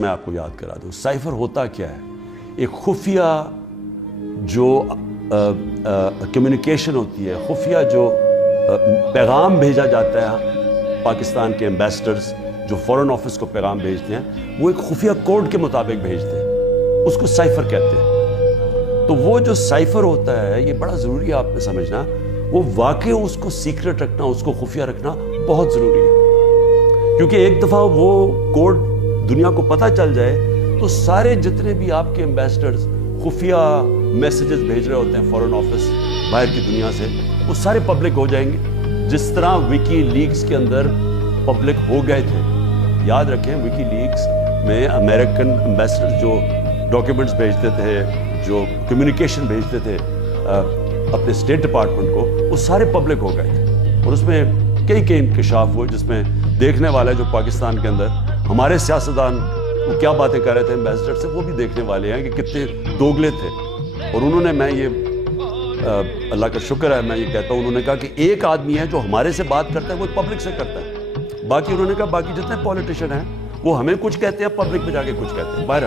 میں آپ کو یاد کرا دوں سائفر ہوتا کیا ہے. ایک خفیہ جو کمیونیکیشن ہوتی ہے, خفیہ جو پیغام بھیجا جاتا ہے پاکستان کے ایمبیسڈرز جو فورن آفس کو پیغام بھیجتے ہیں, وہ ایک خفیہ کوڈ کے مطابق بھیجتے ہیں, اس کو سائفر کہتے ہیں. تو وہ جو سائفر ہوتا ہے یہ بڑا ضروری ہے آپ نے سمجھنا, وہ واقعی اس کو سیکرٹ رکھنا, اس کو خفیہ رکھنا بہت ضروری ہے. کیونکہ ایک دفعہ وہ کوڈ دنیا کو پتہ چل جائے تو سارے جتنے بھی آپ کے ایمبیسڈرز خفیہ میسیجز بھیج رہے ہوتے ہیں فورن آفس باہر کی دنیا سے, وہ سارے پبلک ہو جائیں گے, جس طرح وکی لیکس کے اندر پبلک ہو گئے تھے. یاد رکھیں وکی لیکس میں امریکن ایمبیسڈر جو ڈاکیومنٹس بھیجتے تھے, جو کمیونیکیشن بھیجتے تھے اپنے اسٹیٹ ڈپارٹمنٹ کو, وہ سارے پبلک ہو گئے تھے. اور اس میں کئی انکشاف ہوئے جس میں دیکھنے والے جو پاکستان کے اندر ہمارے سیاستدان وہ کیا باتیں کر رہے تھے ایمبیسڈر سے, وہ بھی دیکھنے والے ہیں کہ کتنے دوگلے تھے. اور انہوں نے, میں یہ اللہ کا شکر ہے میں یہ کہتا ہوں, انہوں نے کہا کہ ایک آدمی ہے جو ہمارے سے بات کرتا ہے وہ پبلک سے کرتا ہے, باقی انہوں نے کہا باقی جتنے پولیٹیشین ہیں وہ ہمیں کچھ کہتے ہیں, پبلک میں جا کے کچھ کہتے ہیں باہر.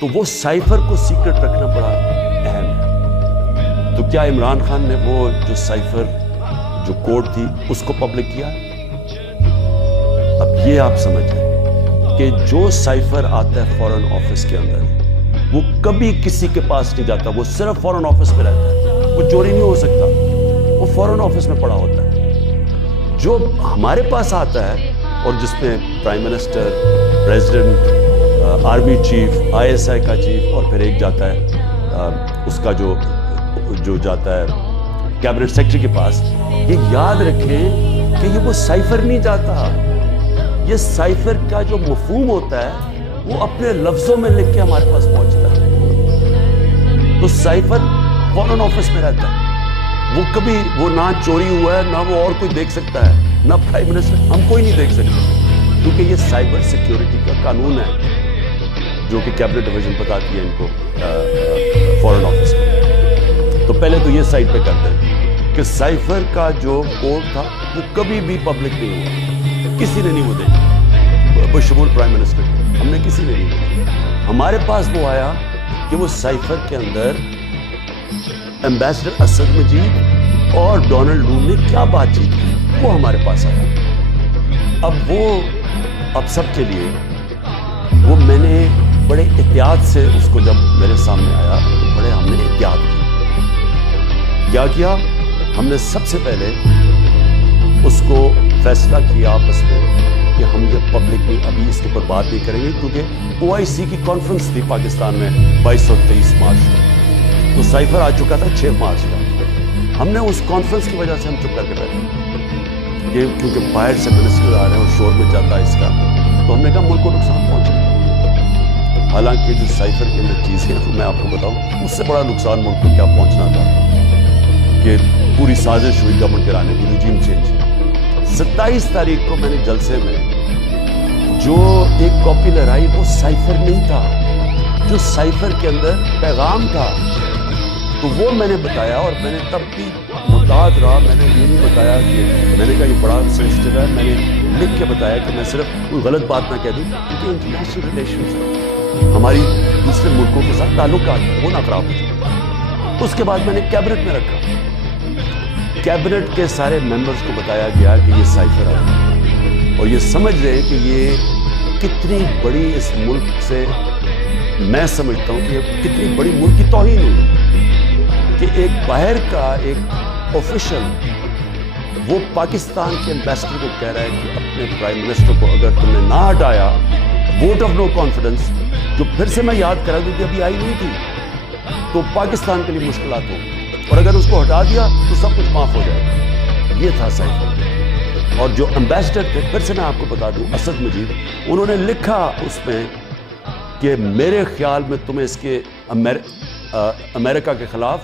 تو وہ سائفر کو سیکرٹ رکھنا بڑا اہم ہے. تو کیا عمران خان نے وہ جو سائفر جو کوڈ تھی اس کو پبلک کیا؟ اب یہ آپ سمجھیں کہ جو سائفر آتا ہے فورن آفس کے اندر وہ کبھی کسی کے پاس نہیں جاتا, وہ صرف فورن آفس میں رہتا ہے, وہ چوری نہیں ہو سکتا, وہ فورن آفس میں پڑا ہوتا ہے. جو ہمارے پاس آتا ہے اور جس میں prime minister, president, army chief, ISI کا چیف, اور پھر ایک جاتا ہے اس کا جو جاتا ہے کیبنٹ سیکرٹری کے پاس, یہ یاد رکھیں کہ یہ وہ سائفر نہیں جاتا. یہ سائفر کا جو مفہوم ہوتا ہے وہ اپنے لفظوں میں لکھ کے ہمارے پاس پہنچتا ہے. تو سائفر فورن آفس میں رہتا ہے, وہ کبھی وہ نہ چوری ہوا ہے, نہ وہ اور کوئی دیکھ سکتا ہے, نہ پرائم منسٹر, ہم کوئی نہیں دیکھ سکتے, کیونکہ یہ سائبر سیکیورٹی کا قانون ہے جو کہ کیبنٹ ڈویژن بتاتی ہے ان کو فورن آفس میں. تو پہلے تو یہ سائٹ پہ کرتے ہیں کہ سائفر کا جو کوڈ تھا وہ کبھی بھی پبلک نہیں ہوا, کسی نے نہیں وہ دیکھا, بشمول پرائم منسٹر, ہم نے کسی نے نہیں دیکھا. ہمارے پاس وہ آیا کہ وہ سائفر کے اندر ایمبیسڈر اسد مجید اور ڈونلڈ لو نے کیا بات چیت کی, وہ ہمارے پاس آیا. اب سب کے لیے وہ میں نے بڑے احتیاط سے اس کو جب میرے سامنے آیا تو بڑے ہم نے احتیاط کی. کیا کیا ہم نے, سب سے پہلے اس کو فیصلہ کیا آپس میں کہ ہم یہ پبلک میں ابھی اس کے اوپر بات نہیں کریں گے, کیونکہ OIC کی کانفرنس تھی پاکستان میں 22 اور 23 مارچ کو, تو سائفر آ چکا تھا 6 مارچ کا. ہم نے اس کانفرنس کی وجہ سے ہم چپ کر کے بیٹھے, کیونکہ باہر سے منسٹر آ رہے ہیں اور شور میں جاتا ہے اس کا, تو ہم نے کہا ملک کو نقصان پہنچے. حالانکہ جو سائفر کے اندر چیز ہے میں آپ کو بتاؤں, اس سے بڑا نقصان ملک کو کیا پہنچنا تھا کہ پوری سازش ہوئی گورنمنٹ گرانے کی, رجیم چینج. 27 تاریخ کو میں نے جلسے میں جو ایک کاپی لہرائی وہ سائفر نہیں تھا, جو سائفر کے اندر پیغام تھا, تو وہ میں نے بتایا. اور میں نے تب بھی محتاط رہا, میں نے یہ نہیں بتایا کہ میں نے کہا یہ بڑا سینسٹیو ہے, میں نے لکھ کے بتایا کہ میں صرف کوئی غلط بات نہ کہہ دوں, کیونکہ انٹرنیشنل ریلیشنز ہماری دوسرے ملکوں کے ساتھ تعلقات ہیں وہ نہ خراب ہو جائے. اس کے بعد میں نے کیبنٹ میں رکھا, کیبنٹ کے سارے ممبرز کو بتایا گیا کہ یہ سائفر ہے, اور یہ سمجھ رہے کہ یہ کتنی بڑی اس ملک سے, میں سمجھتا ہوں کہ یہ کتنی بڑی ملک کی توہین ہوئی کہ ایک باہر کا ایک آفیشل وہ پاکستان کے ایمبیسڈر کو کہہ رہا ہے کہ اپنے پرائم منسٹر کو اگر تم نے نہ ہٹایا, ووٹ آف نو کانفیڈنس, جو پھر سے میں یاد کرا دوں کہ ابھی آئی نہیں تھی, تو پاکستان کے لیے مشکلات ہوں, اور اگر اس کو ہٹا دیا تو سب کچھ معاف ہو جائے گا. یہ تھا سائفر. اور جو ایمبیسڈر تھے, پھر سے میں آپ کو بتا دوں, اسد مجید, انہوں نے لکھا اس میں کہ میرے خیال میں تمہیں اس کے امریکہ کے خلاف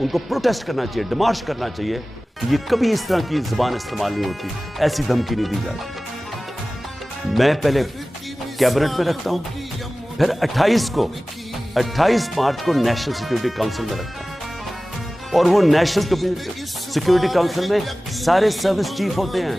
ان کو پروٹیسٹ کرنا چاہیے, ڈیمارش کرنا چاہیے کہ یہ کبھی اس طرح کی زبان استعمال نہیں ہوتی, ایسی دھمکی نہیں دی جاتی. میں پہلے کیبنٹ میں رکھتا ہوں, پھر 28 مارچ کو نیشنل سیکیورٹی کاؤنسل میں رکھتا ہوں, اور وہ نیشنل سیکیورٹی کاؤنسل میں سارے سروس چیف ہوتے ہیں,